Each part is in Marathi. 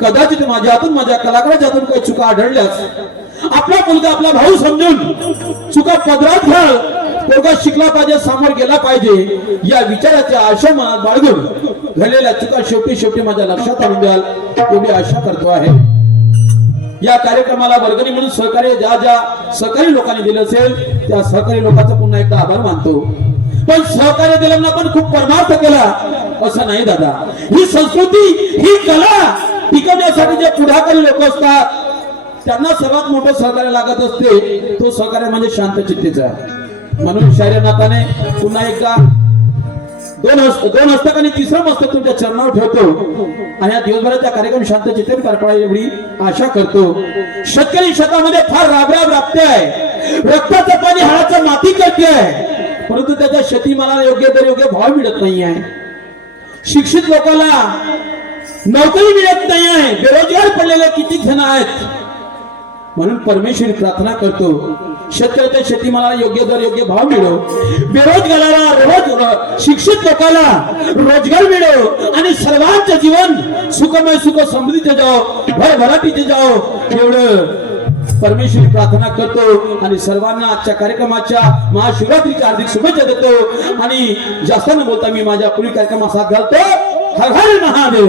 कदाचित माझ्या हातून माझ्या कलाकाराच्या हातून काही चुका आढळल्यास आपला मुलगा आपला भाऊ समजून चुका पदरात घाल, पोरगा शिकला पाहिजे, समोर गेला पाहिजे या विचाराच्या आशा मनात बाळगून घडलेल्या चुका शेवटी शेवटी माझ्या लक्षात आणून द्याल एवढी आशा करतो आहे। या कार्यक्रमाला वर्गणी म्हणून सहकार्य ज्या ज्या सहकारी लोकांनी दिलं असेल त्या सहकारी लोकांचा पुन्हा एकदा आभार मानतो। पण सहकार्य दिलं पण खूप परमार्थ केला असं नाही दादा। ही संस्कृती ही कला टिकवण्यासाठी जे पुढाकारी लोक असतात त्यांना सर्वात मोठं सहकार्य लागत असते, तो सहकार्य म्हणजे शांत चित्तेचा। म्हणून शाहीर नाताने पुन्हा एकदा दोन हस्तक आणि तिसरं मस्तक तुमच्या चरणावर ठेवतो आणि या दिवसभराच्या कार्यक्रम शांत चित्तेने पार पाडायची एवढी आशा करतो। शेतकरी शेतामध्ये फार राबराब राबते आहे, रक्ताचं पाणी हाडाचं माती करते आहे, परंतु त्याच्या शेतीमालाला योग्य तर योग्य भाव मिळत नाही आहे। शिक्षित लोकांना नोकरी मिळत नाही आहे, बेरोजगार पडलेले किती जण आहेत। म्हणून परमेश्वरी प्रार्थना करतो शेतकऱ्याच्या शेतीमालाला योग्य दर योग्य भाव मिळो, बेरोजगाराला शिक्षित लोकांना रोजगार मिळो आणि सर्वांचे जीवन सुखमय सुख समृद्धीचे जाओ, भरभराटीचे जाओ एवढं परमेश्वरी प्रार्थना करतो आणि सर्वांना आजच्या कार्यक्रमाच्या महाशिवरात्रीच्या हार्दिक शुभेच्छा देतो आणि जास्त न बोलता मी माझ्या पुढील कार्यक्रमात साथ घालतो। हर हर महादेव।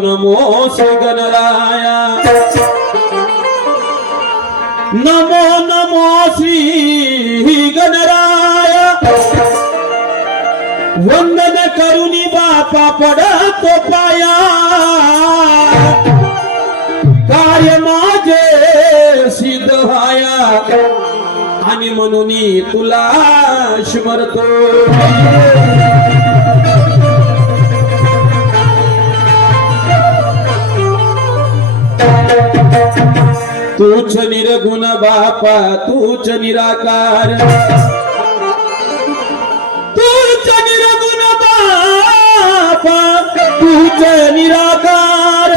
नमो श्री गणराया, नमो नमो श्री गणराया, वंदन करुणी बापा पडतो पाया, कार्य माझे सिद्ध व्हाया आणि म्हणून तुला स्मरतो। तूच निर्गुण बापा तूच निराकार, तूच निर्गुण बापा तूच निराकार,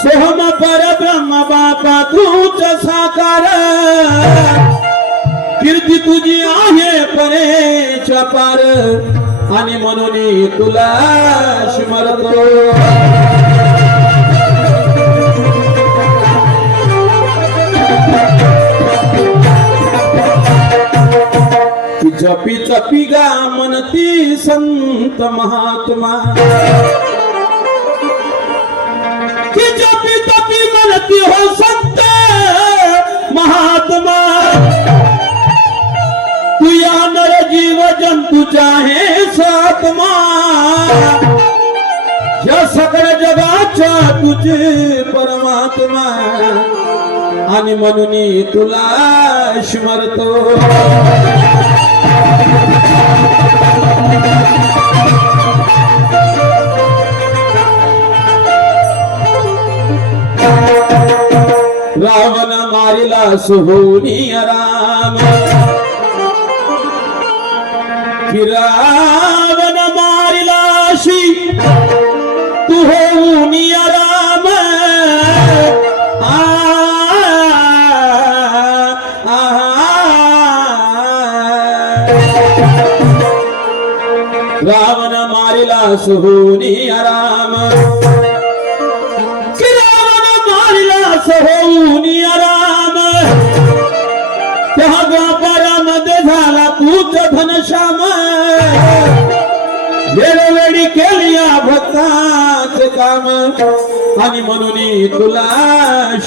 सोहम परब्रह्म बापा तूच साकार, कीर्ती तुझी आहे परेच्या पार आणि म्हणून तुला स्मरतो। जपी तपी गा म्हणती संत महात्मा, की जपी तपी म्हणती हो संत महात्मा, तू या नर जीव जंतूचा है सात्मा, या सगळ्या जगाच्या तुझे परमात्मा आणि म्हणून तुला स्मरतो. रावण मारिला सोहोनी राम, कि रावण मारिलाशी तू होऊनी राम. रावण मारिला सोहोनी राम, होऊनी राम. त्या व्यापारामध्ये झाला तूच घनश्याम, वेळोवेळी केली या भक्ताचे काम आणि म्हणून तुला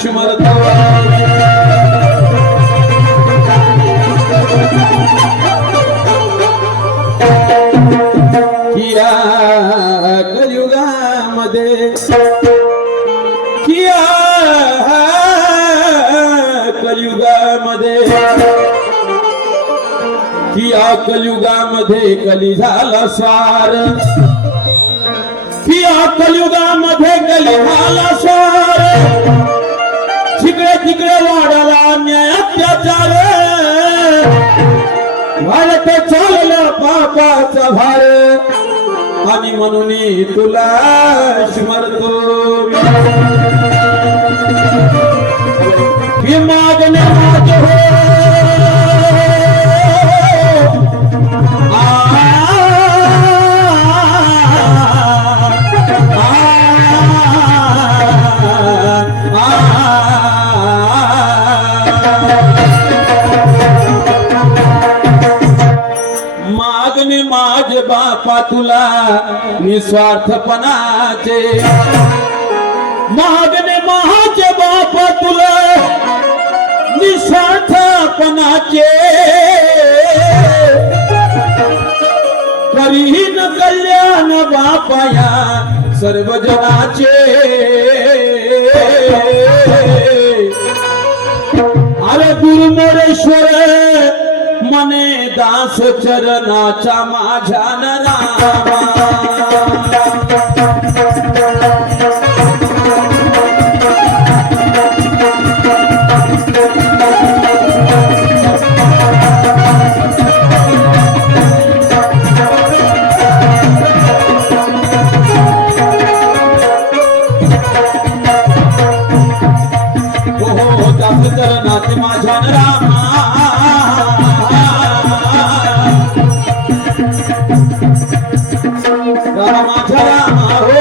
स्मरतो. किया कलियुगामध्ये किया कलियुगामध्ये किया कलियुगामध्ये कली झाला स्वार. किया कलियुगामध्ये कली झाला स्वार. तिकडे तिकडे वाढला अन्याय अत्याचार, वाढत चालला पापाचा भार आणि म्हणून तुला स्मरतो. कि मागणे माझ हो मागणे माझे बापा तुला निस्वार्थपणाचे. मागणे माझे बापा तुला निस्वार्थपणाचे. करीन कल्याण बापाया सर्व जनाचे. अरे गुरुमोरेश्वर मने दास चरणाचा माझ्या नामा. चरणाचे माझ्या रामा. माझ्या रामा हो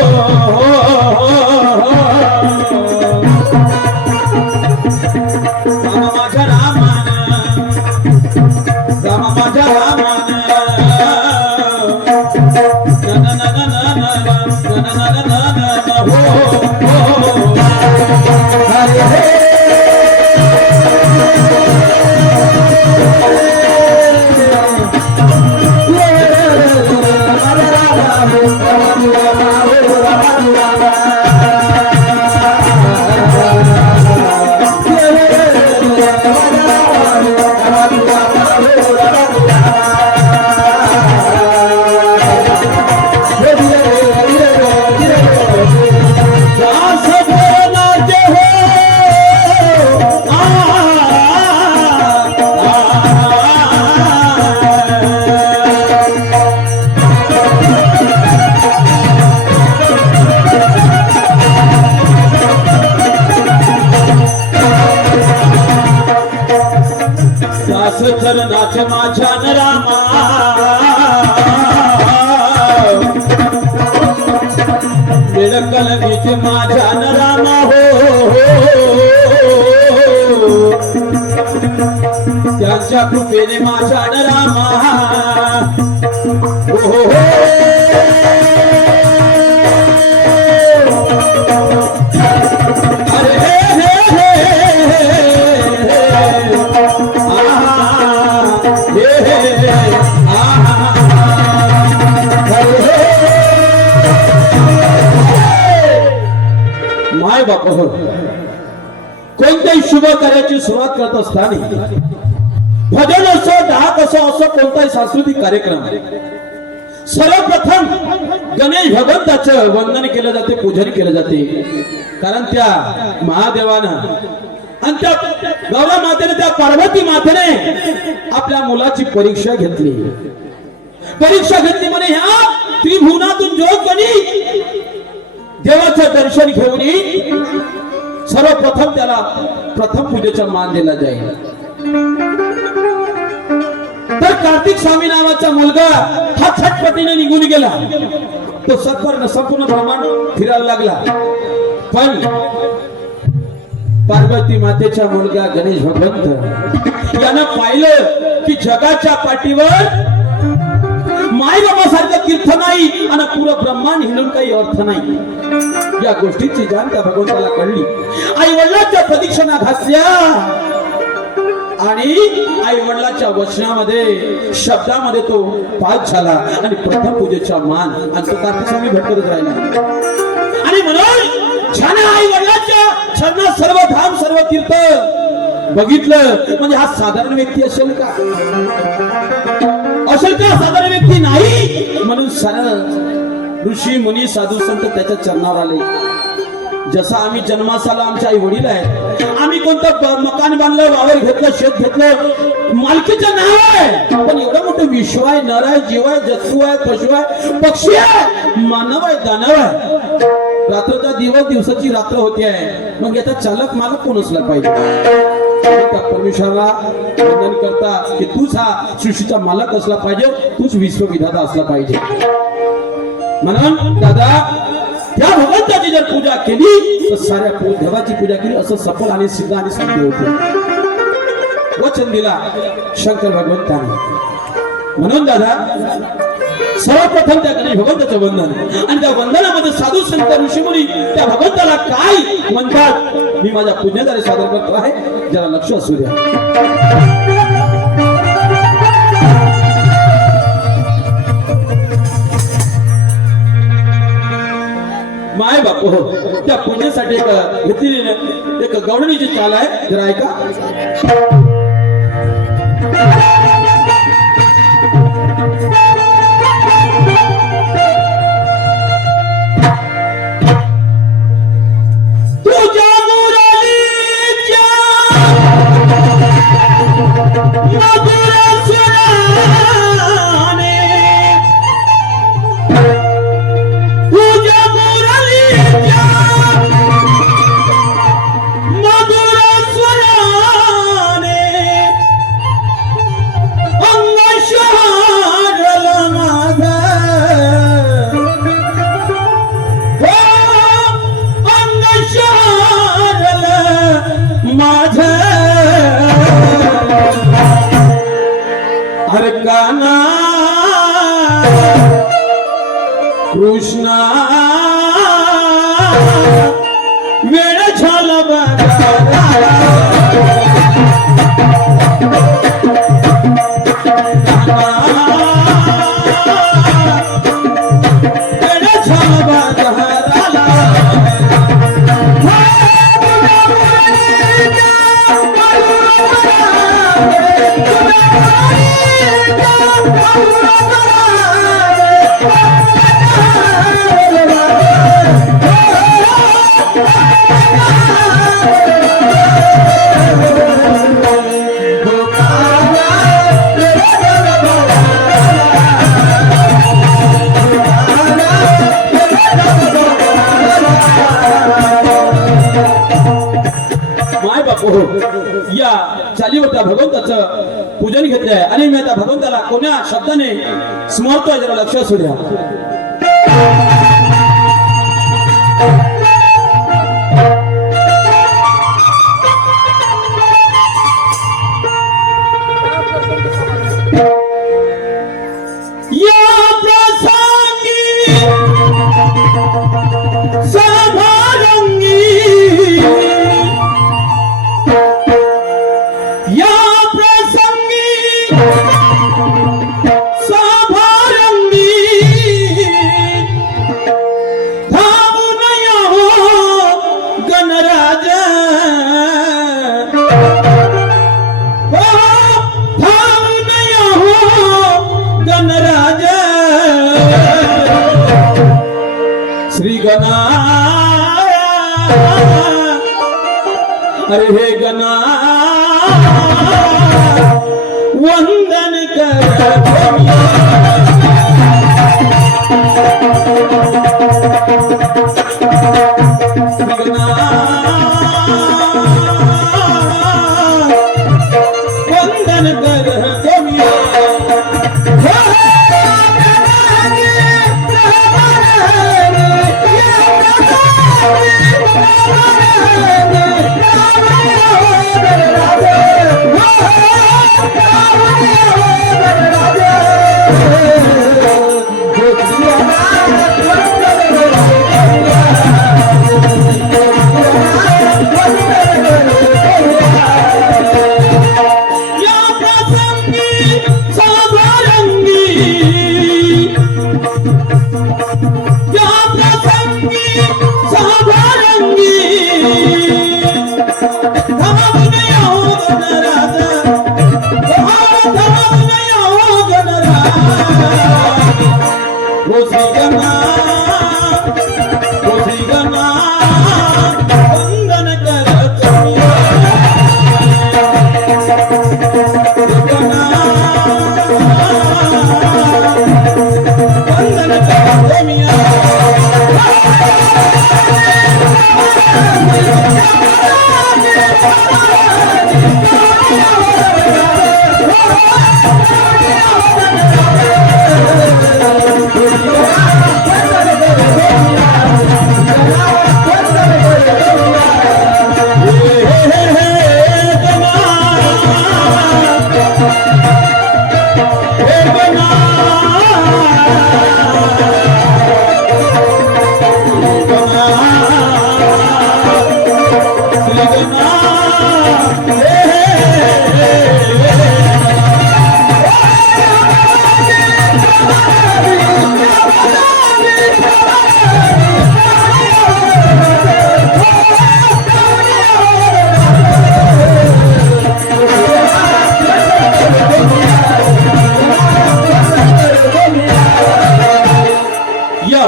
माझ्या रामान. रामा माझ्या रामान. चरणाचे माझ्या रामा. बिडकल गीते माझ्या रामा हो. त्यांच्या कृपेने माझ्या रामा हो. बाप हो, कोणत्याही शुभ कार्याची सुरुवात करत असताना भजन असो, डाक असो कोणताही सांस्कृतिक कार्यक्रम, सर्वप्रथम गणेश भगवंताचं वंदन केलं जाते, पूजन केलं जाते. कारण त्या महादेवानं आणि त्या गौरा मातेने, त्या पार्वती मातेने आपल्या मुलाची परीक्षा घेतली म्हणे ह्या त्रिभुवनातून जो कोणी देवाचं दर्शन घेऊन येईल, सर्वप्रथम त्याला प्रथम पूजेचा मान दिला जाईल. तर कार्तिक स्वामी नावाचा मुलगा हा छटपटीने निघून गेला. तो संपूर्ण प्रमाण फिरायला लागला. पण पार्वती मातेचा मुलगा गणेश भगवंत यानं पाहिलं की जगाच्या पाठीवर मायबाबासारखं तीर्थ नाही आणि पुरं ब्रह्मांड हिंडून काही अर्थ नाही. या गोष्टीची जाण त्या भगवंताला कळली. आई वडिलांच्या प्रदक्षिणा घातल्या आणि आई वडिलांच्या वचनामध्ये, शब्दामध्ये तो पास झाला आणि प्रथम पूजेचा मान आणि तो कार्तिक स्वामी भेटतच राहिला. आणि म्हणून छान आई वडिलांच्या चरणात सर्व धाम, सर्व तीर्थ बघितलं म्हणजे हा साधारण व्यक्ती असेल का? साधारण व्यक्ती नाही. म्हणून सरळ ऋषी मुनी साधू संत त्याच्या चरणावर आले. जसं आम्ही जन्मास आलो, आमचे आई वडील आहेत, आम्ही कोणतं मकान बांधलं, वावर घेतलं, शेत घेतलं, मालकीचं नाव आहे, पण एवढं मोठं विश्व आहे, नर आहे, जीव आहे, जंतू आहे, पशु आहे, पक्षी आहे, मानव आहे, दानव आहे. रात्रचा दिवस, दिवसाची रात्र होती आहे. मग याचा चालक मालक कोण असला पाहिजे? परमेश्वराला वंदन करता की तूच हा सृष्टीचा मालक असला पाहिजे, तूच विश्वविधाता असला पाहिजे. म्हणून दादा त्या भगवंताची जर पूजा केली तर साऱ्या देवाची पूजा केली असं सफल आणि सिद्ध आणि सिद्ध होते. वचन दिला शंकर भगवंताने. म्हणून दादा सर्वप्रथम त्या गणेश भगवंताचं वंदन आणि त्या वंदनामध्ये साधू संत ऋषीमुनी त्या भगवंताला काय म्हणतात मी माझ्या पुण्यद्वारे सादर करतो आहे. जरा लक्ष असू द्या. माय बाप हो, त्या पुण्यासाठी एक गवळणीची चाल आहे, जरा ऐका. कृष्णा वेळ झाला या चालीवर त्या भगवंताचं पूजन घेतलंय आणि मी त्या भगवंताला कोण्या शब्दाने स्मरतोय, जरा लक्ष असू द्या. गणा अरे हे गणा वंदन कर वंदन कर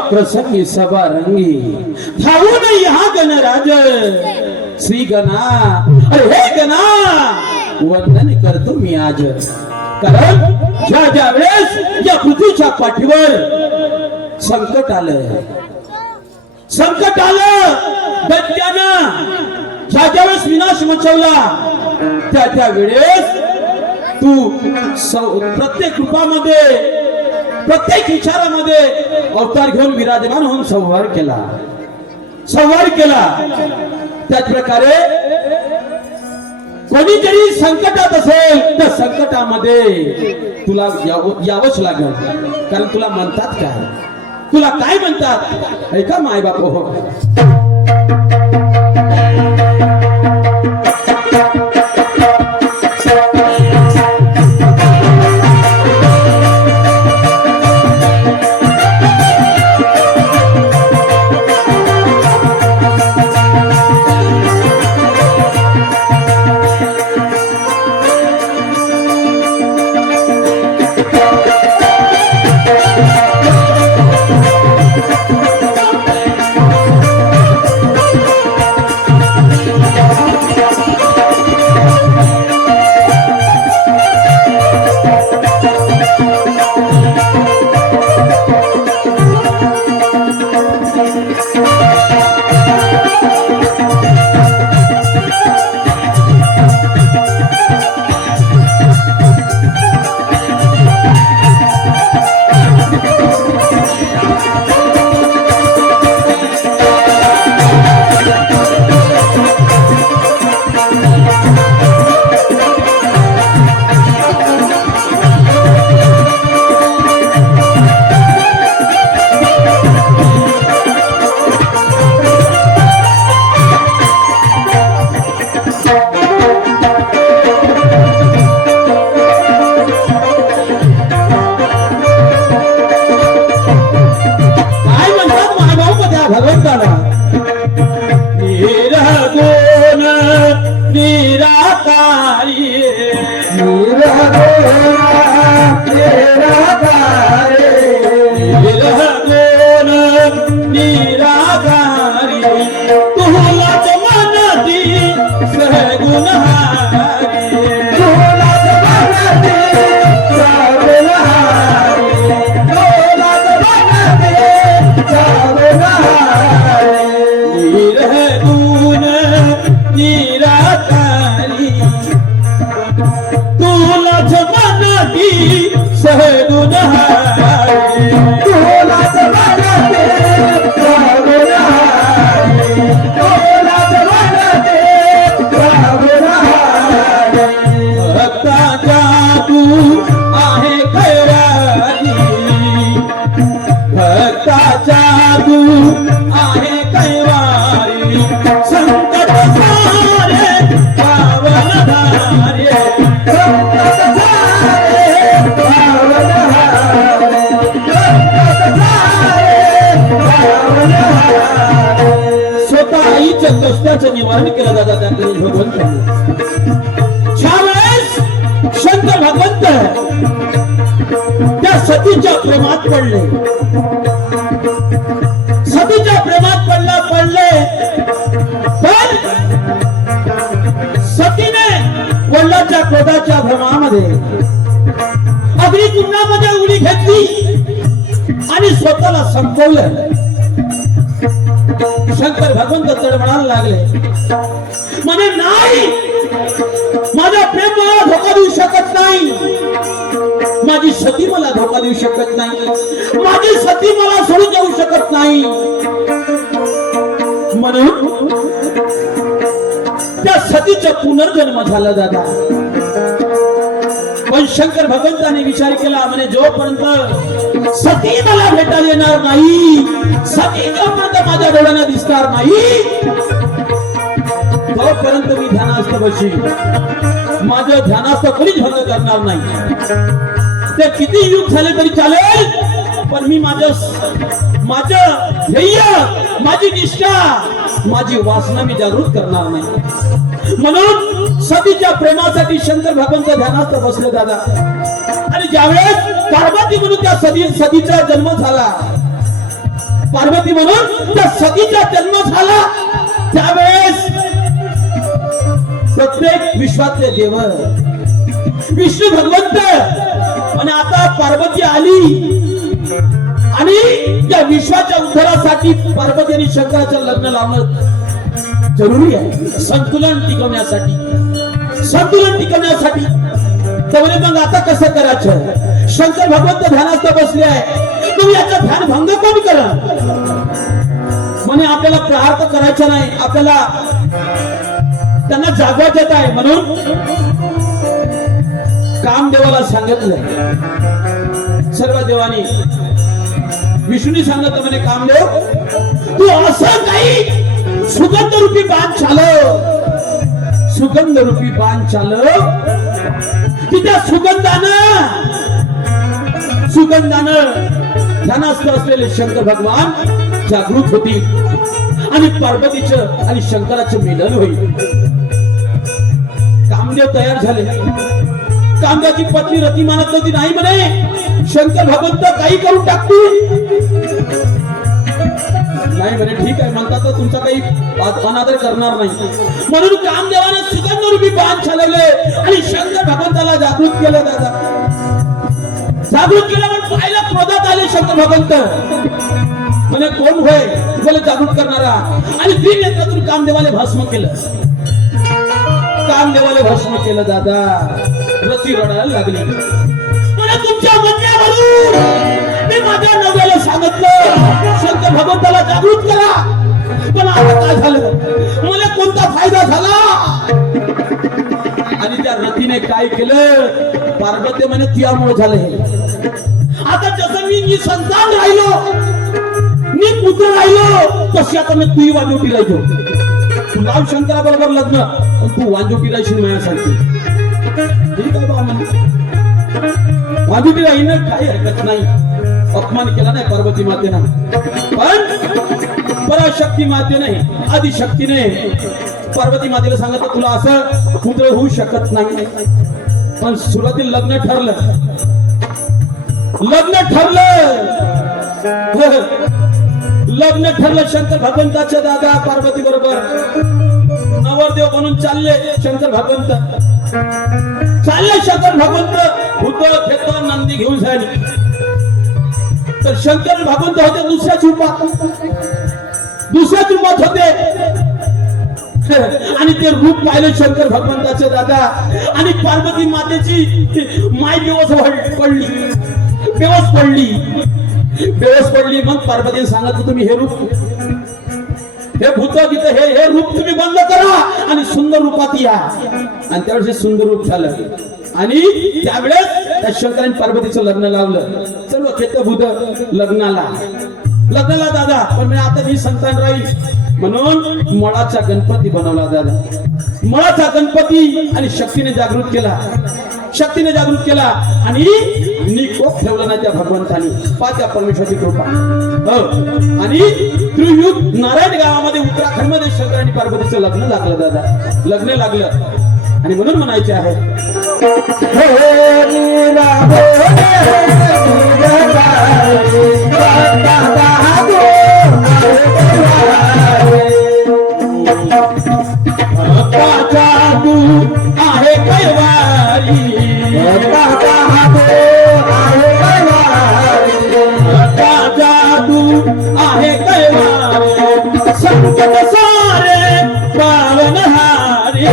प्रसंगी सभा रंगी धावून या गणराज श्री गणा अरे हे गणा वंदन करतो मी आज कारण ज्या वेळेस या पृथ्वीच्या पाठीवर संकट आलं दैत्यानं ज्या वेळेस विनाश मचवला त्या वेळेस तू प्रत्येक रूपामध्ये प्रत्येक विचारामध्ये अवतार घेऊन विराजमान होऊन संहार केला त्याच प्रकारे कोणीतरी संकटात असेल त्या संकटामध्ये तुला यावंच लागेल कारण तुला म्हणतात काय तुला काय म्हणतात ऐका माय बाप हो भगवंताला निरगुण निराकारी निरगुण निराकारी समस्येचं निवारण केलं दादा त्या गणेश भगवंताने. ज्यावेळेस शंकर भगवंत त्या सतीच्या प्रेमात पडले, सतीच्या प्रेमात पडले, पण सतीने वडिलांच्या क्रोधाच्या भ्रमामध्ये अग्निकुंडामध्ये उडी घेतली आणि स्वतःला संपवलं. शंकर भगवंत तडमडायला लागले, म्हणे नाही, माझा प्रेम मला धोका देऊ शकत नाही, माझी सती मला धोका देऊ शकत नाही, माझी सती मला सोडून जाऊ शकत नाही. म्हणून त्या सतीचा पुनर्जन्म झाला दादा. पण शंकर भगवंताने विचार केला, म्हणे जोपर्यंत सती मला भेटायला येणार नाही, सती जोपर्यंत माझ्या डोळ्यांना दिसणार नाही, तोपर्यंत मी ध्यानास्थ बसीन. माझं ध्यानास्थ कोणीच भंग करणार नाही. ते किती युग झाले तरी चालेल, पण मी माझं ध्येय, माझी निष्ठा, माझी वासना मी जागृत करणार नाही. म्हणून सतीच्या प्रेमासाठी शंकर भगवंत ध्यानास्थ बसले दादा. आणि ज्यावेळेस पार्वती म्हणून त्या सतीचा जन्म झाला, पार्वती म्हणून त्या सतीचा जन्म झाला, त्यावेळेस प्रत्येक विश्वातले देव विष्णू भगवंत आणि आता पार्वती आली आणि त्या विश्वाच्या उद्धारासाठी पार्वती आणि शंकराचं लग्न लावणं जरुरी आहे, संतुलन टिकवण्यासाठी. तर मग आता कसं करायचं? शंकर भगवंत ध्यानास्थ बसले आहे, तुम्ही याचं ध्यान भंग कोण करा? म्हणे आपल्याला प्रहार तर करायचा नाही, आपल्याला त्यांना जागवायचं आहे. म्हणून कामदेवाला सांगितलंय, सर्व देवानी विष्णूनी सांगितलं, म्हणे कामदेव तू असं काही सुगंध रूपी बाण चालव, सुगंध रूपी बाण चालव की त्या सुगंधानं ध्यानास्थ असलेले शंकर भगवान जागृत होतील आणि पार्वतीचं आणि शंकराचं मिलन होईल. कामदेव तयार झाले. कामदेवाची पत्नी रती मानत होती, नाही म्हणे शंकर भगवंत काही करून टाकतील. नाही म्हणे ठीक आहे, म्हणतात तर तुमचा काही अनादर करणार नाही. म्हणून कामदेवाने सुगंध रूपी बाण चालवले आणि शंकर भगवंताला जागृत केलं दादा. जागृत केलं पण पाहिलं क्रोधात आले शंकर भगवंत. म्हणे कोण होय तुला जागृत करणारा? आणि तीन नेत्रातून कामदेवाने भस्म केलं, कामदेवाने भस्म केलं दादा. रती रडायला लागली. म्हणे तुमच्या म्हणण्यावरून मी माझ्या नवऱ्याला सांगितलं शंकर भगवंताला जागृत करा, पण आता काय झालं? मला कोणता फायदा झाला? आणि त्या रतीने काय केलं? पार्वती म्हणे तियामुळे झालं हे. आता जसं मी संतान राहिलो, मी पुत्र राहिलो, तशी आता मी तुही वांजोटी राहिलो. तुला शंकरा बरोबर लग्न, तू वांजोटी राहशील माझ्यासारखी. ठीक आहे बा, वांजोटी राहील, काही हरकत नाही. अपमान केला नाही पार्वती मातेनं, पण पराशक्ती मातेने, आदिशक्तीने पार्वती मातेला सांगितलं तुला असं पुत्र होऊ शकत नाही. पण सुरुवातीला लग्न ठरलं. लग्न ठरलं शंकर भगवंताच्या दादा पार्वती बरोबर. नवरदेव म्हणून चालले शंकर भगवंत. शंकर भगवंत भूत खेत नंदी घेऊन झाली. तर शंकर भगवंत होते दुसऱ्या रूपात होते. आणि ते रूप पाहिलं शंकर भगवंताचे दादा. आणि पार्वती मातेची माय बेवस पडली. मग पार्वतीने सांगितलं तुम्ही हे रूप, हे भूत गीत, हे रूप तुम्ही बंद करा आणि सुंदर रूपात या. आणि त्यावेळेस सुंदर रूप झालं. आणि त्यावेळेस त्या शंकर आणि पार्वतीचं लग्न लावलं. सर्व खेतभूत लग्नाला दादा. पण मी आता ही संतान राहील म्हणून मळाचा गणपती बनवला दादा. मळाचा गणपती आणि शक्तीने जागृत केला. शक्तीने जागृत केला आणि निकोप ठेवला नाही त्या भगवंतानी. पा त्या परमेश्वराची कृपा. आणि त्रियुग नारायण गावामध्ये उत्तराखंडमध्ये शंकर आणि पार्वतीचं लग्न लागलं दादा. लग्न लागलं आणि म्हणून म्हणायचे आहे जादू आहे कैवारी, जादू आहे कैवारी, संकट सारे पावनहारी,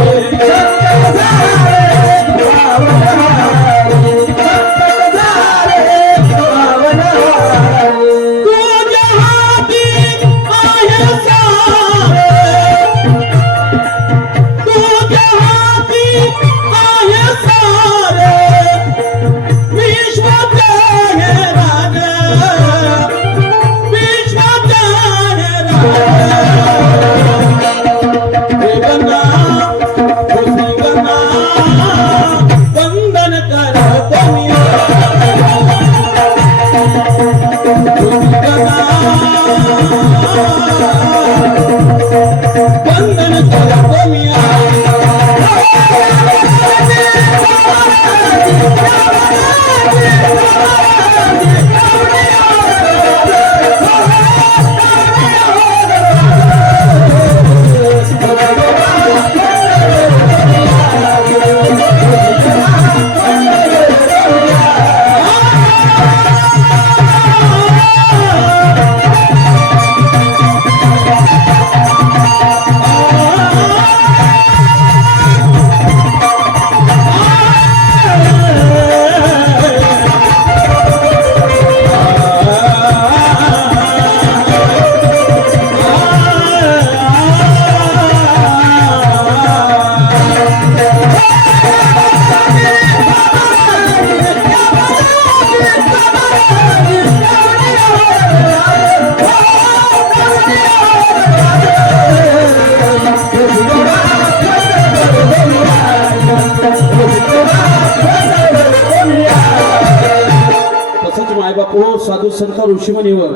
साधू संत ऋषीमुनीवर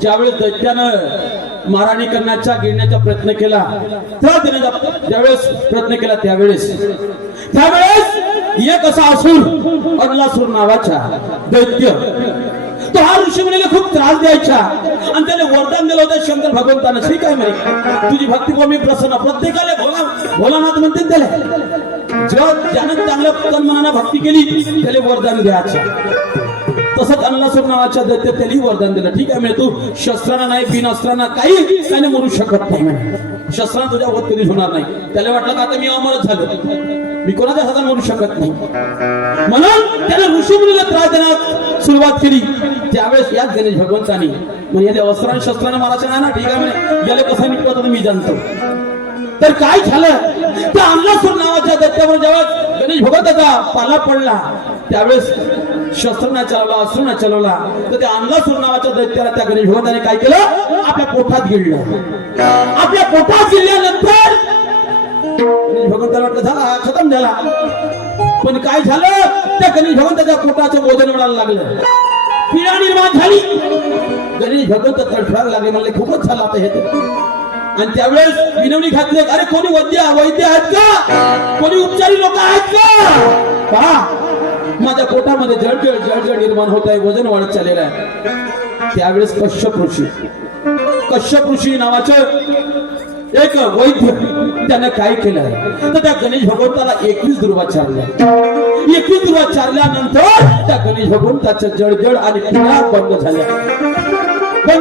ज्यावेळेस दैत्यानं मारहाणी करण्याचा गिळण्याचा प्रयत्न केला, त्रास देण्याचा ज्यावेळेस प्रयत्न केला, त्यावेळेस एक असा असुर अनलासूर नावाचा दैत्य, तो हा ऋषीमुनीला खूप त्रास द्यायचा आणि त्याने वरदान दिलं होतं शंकर भगवंतानं. ठीक आहे म्हणे, तुझी भक्ती को मी प्रसन्न. प्रत्येकाला भोलानाथ म्हणते त्याला, ज्यानं चांगल्या तन मनानं भक्ती केली त्याला वरदान द्यायचं. तसंच अनलासूर नावाच्या दैत्य त्याला वरदान दिलं. ठीक आहे म्हणजे तू शस्त्रांना नाही, बिन अस्त्रांना काही मरू शकत नाही, शस्त्रांना तुझ्या वध कधीच होणार नाही. त्याला वाटलं का आता मी अमरच झालो, मी कोणाच्या हातात मरू शकत नाही, म्हणून त्याने ऋषीमुनीला त्रास देण्यास सुरुवात केली. त्यावेळेस याच गणेश भगवंतानी म्हणजे अस्त्रांना शस्त्रांना मारायचं नाही ना, ठीक आहे म्हणे, याला कसं मिटवत मी जाणतो. तर काय झालं, त्या अनलासूर नावाच्या दैत्यावर जेव्हा गणेश भगवंताचा पाला पडला त्यावेळेस शस्त्र नाही चालवला, अस्त्र नाही चालवला, तर त्या अनलासूर नावाच्या दैत्याला त्या गणेश भगवंताने काय केलं, आपल्या पोटात गिळलं. आपल्या पोटात गिळल्यानंतर गणेश भगवंताला वाटलं झाला खतम झाला, पण काय झालं, त्या गणेश भगवंताच्या पोटाचं वजन वाढायला लागलं, पीडा निर्माण झाली. गणेश भगवंत तडफडायला लागले, म्हणले खूपच झालं आता हे. आणि त्यावेळेस विनवणी घातली, अरे कोणी वैद्य आहेत का, कोणी उपचारी लोक आहेत का, पहा माझ्या पोटामध्ये जळजळ निर्माण होत आहे, वजन वाढत चाललेलं आहे. त्यावेळेस कश्यप ऋषी नावाचं एक वैद्य त्यानं काय केलं, तर त्या गणेश भगवंताला 21 दुर्वा चारल्या. 21 दुर्वा चारल्यानंतर त्या गणेश भगवंताचं जळजळ आणि पीडा बंद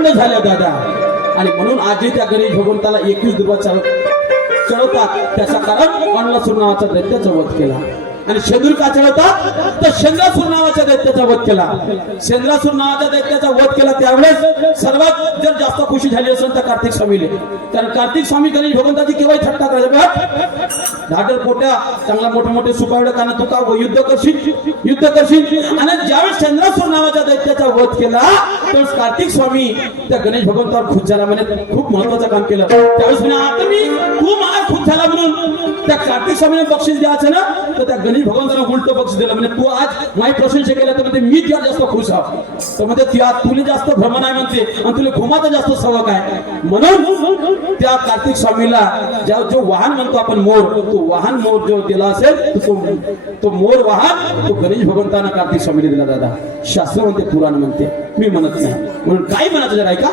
झाल्या दादा. आणि म्हणून आजही त्या गणेश भगवंताला 21 दुर्वा चढवतात. त्याचा कारण अनलासूर नावाचा दैत्याचा वध केला. आणि शेंदूर का चढवतात, तर शेंद्रासूर नावाच्या दैत्याचा वध केला. शेंद्रासूर नावाच्या दैत्याचा वध केला त्यावेळेस सर्वात जर जास्त खुशी झाली असेल तर कार्तिक स्वामीले. कारण कार्तिक स्वामी गणेश भगवंताची केव्हाही थट्टा करायची, धाडर पोट्या चांगला मोठे मोठे सुकावडे काना तू का युद्ध करशील आणि ज्यावेळेस चंद्रासूर नावाच्या दैत्याचा वध केला त्यावेळेस कार्तिक स्वामी त्या गणेश भगवंतावर खुश झाला म्हणे खूप महत्वाचं काम केलं त्यावेळेस म्हणे आता मी तू मला खुश झाला म्हणून त्या कार्तिक स्वामीने बक्षीस द्यायचं ना तर त्या गणेश भगवंताला उलट बक्षीस दिलं म्हणजे तू आज माझी प्रशंसा केला तर म्हणजे मी त्या जास्त खुश आहो तर म्हणजे तुला जास्त भ्रमण आहे म्हणते आणि तुला घुमाचा जास्त सवक आहे म्हणून त्या कार्तिक स्वामीला जो वाहन म्हणतो आपण मोर तो वाहन मोर जो दिला असेल तो मोर वाहन तो गणेश भगवंतांना कार्तिक स्वामीने दिला दादा शास्त्र म्हणते पुराण म्हणते मी म्हणत नाही म्हणून काय म्हणायचं जरा ऐका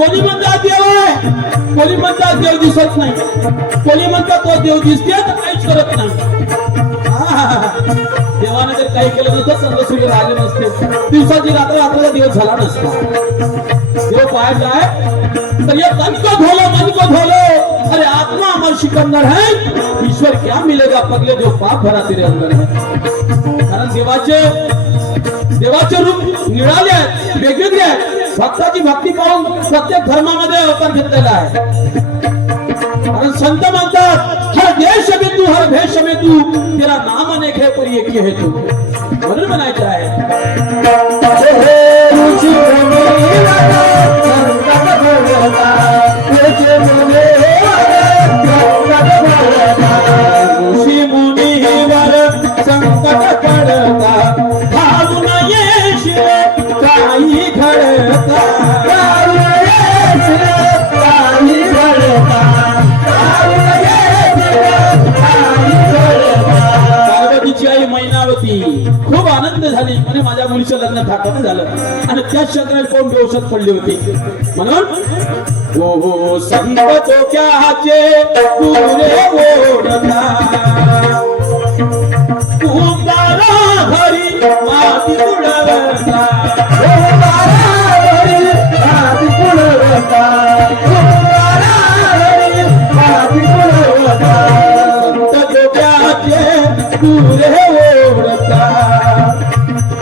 कोणी म्हणतात देव आहे कोणी म्हणतात देव दिसत नाही कोणी म्हणतात तो देव दिसते तर काहीच करत नाही देवाने जर काही केलं नसतं चंद्रसूर्य राहिले नसते दिवसाची रात्र रात्राचा दिवस झाला नसता देव पाहायचा आहे तर ये मन को धोलो अरे आत्मा अमर सिकंदर है ईश्वर क्या मिलेगा पगले जो पाप भरा तेरे अंदर है कारण देवाचे रूप निराळे आहेत वेगवेगळे आहेत भक्ताची भक्ती पाहून प्रत्येक धर्मामध्ये अवतार घेतलेला आहे कारण संत म्हणतात हर देश में तू हर भेष में तू तेरा नाम अनेक है पर एक ही है तू म्हणून म्हणायचं आहे ऋषी मुनीवर संकट पडता भावून येशील काही घडता पार्वतीची आई मैनावती खूप आनंद झाली आणि माझ्या मुलीचं लग्न थाटानं झालं आणि त्याच चंद्राला कोण बेवसत पडली होती म्हणून हो संत तो क्याचे तुरे ओढता तू बारा घरी माती उडवता संत तो क्याचे तुरे ओढता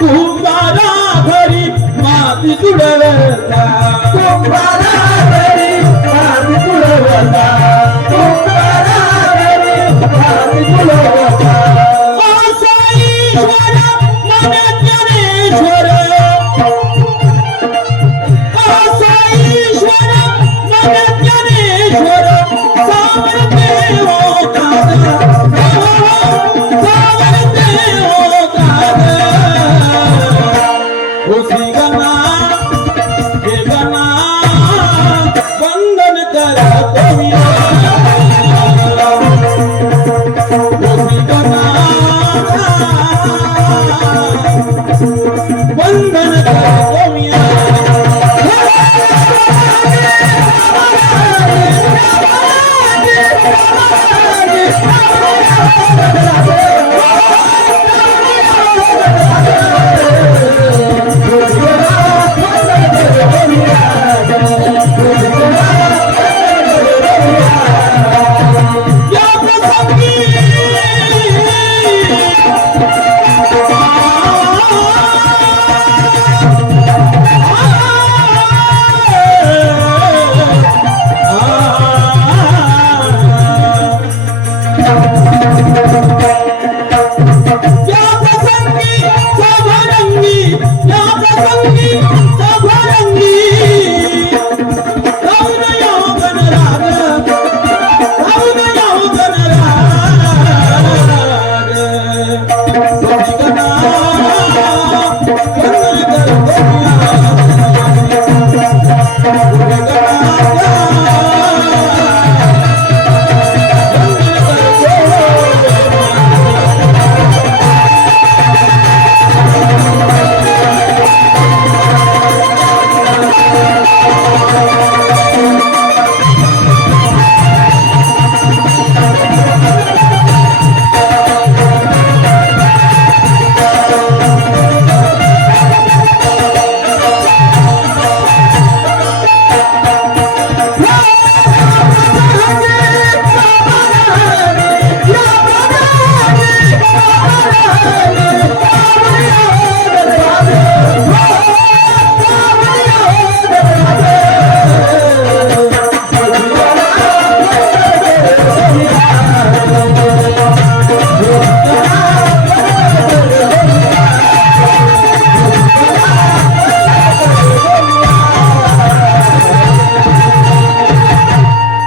तू बारा घरी माती उडवता Gana तुमची